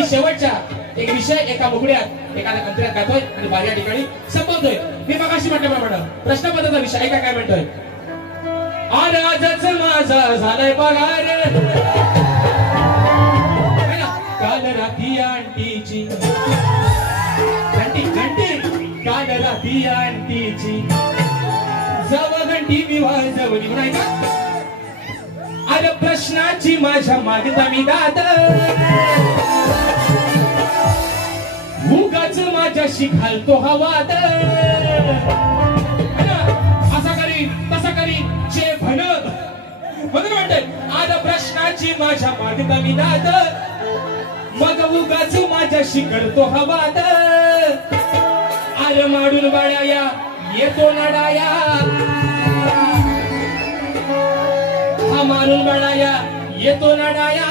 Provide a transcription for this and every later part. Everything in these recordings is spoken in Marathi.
मी शेवटच्या एक विषय एका मुगड्यात एका अंतरात गातोय आणि बाहेर ठिकाणी संपवतोय. मी मगाशी म्हटल्याप्रमाणे प्रश्नपत्राचा विषय ऐका काय म्हणतोय. आजच माझा झालाय पगार काल राती आंटीची घंटी घंटी काल राती आंटीची जव घंटी मी वाजवली नाही का. अरे प्रश्नाची माझ्या मागता मी दाद उगाच माझ्याशी घालतो हवाद. असा करी तसा करी जे भन म्हणून म्हणते आज प्रश्नाची माझ्या मागता मी दाद मग उगाच माझ्याशी करतो हवाद. अरे माडून बाळ्या येतो नडाया हा मारून बाळाया येतो नडाया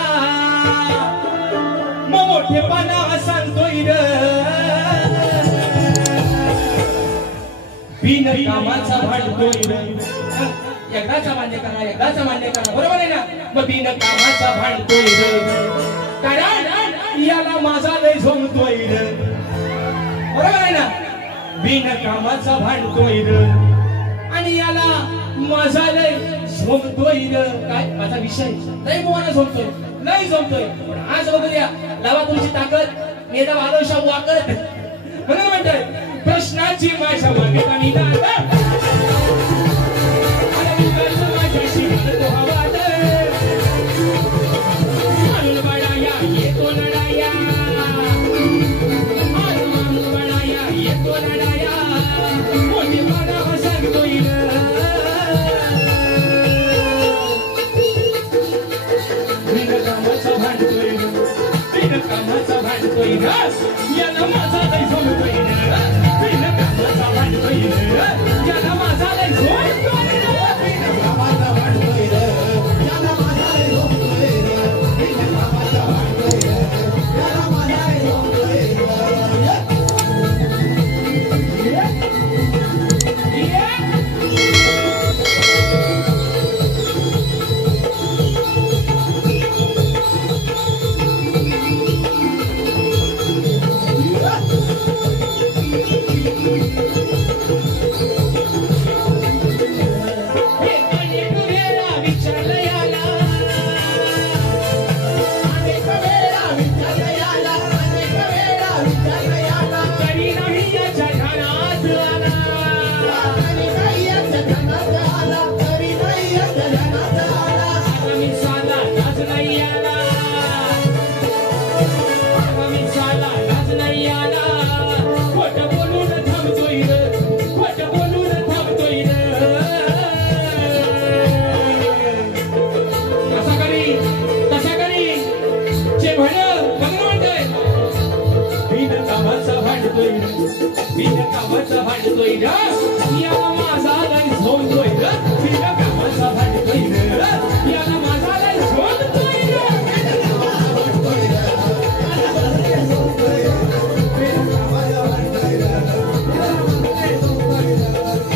मग मोठेपणा सांगतोय र बिन कामाचा भांडतोय र. एकदाचा मान्य करा एकदाचा मान्य करा बरोबर आहे ना. मग बिन कामाचा भांडतोय र कारण याला माझा लय झोमतोय र बरोबर आहे ना. बिन कामाचा भांडतोय र आणि याला माझा लय झोमतोय र. काय माझा विषय लय मोहाना झोमतोय लय झोमतोय. पण आज बघूया लावा तुमची ताकद मेदा वालोशा वाकत म्हणून म्हणतोय प्रश्नाची माझ्या मागेता मी दाद माझ्याशी घालतो हवाद मारून बाळाया येतो लढाया मारून बाळाया येतो लढाया मोठेपणा सांगतोय कामाचा भांडतोय याला माझा लय झोमतोय बिन कामाचा भांडतोय याला माझा लय झोमतोय बिन कामाचा भांडतोय याला माझा लय झोमतोय बिन कामाचा भांडतोय याला माझा लय झोमतोय. बिन कामाचा भांडतोय याला माझा लय झोमतोय बिन कामाचा भांडतोय याला माझा लय झोमतोय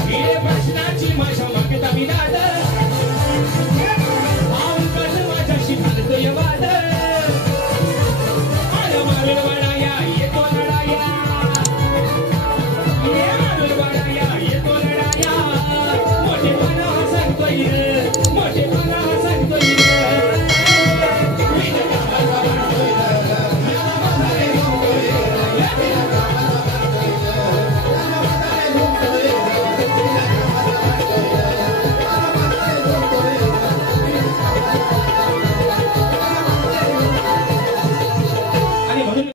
हे प्रश्नाची माझ्या मागता मी दाद उगाच माझ्याशी घालतोय वाद. अरे मारून बाळाया येतो लढाया येतो लढाया मोठेपणा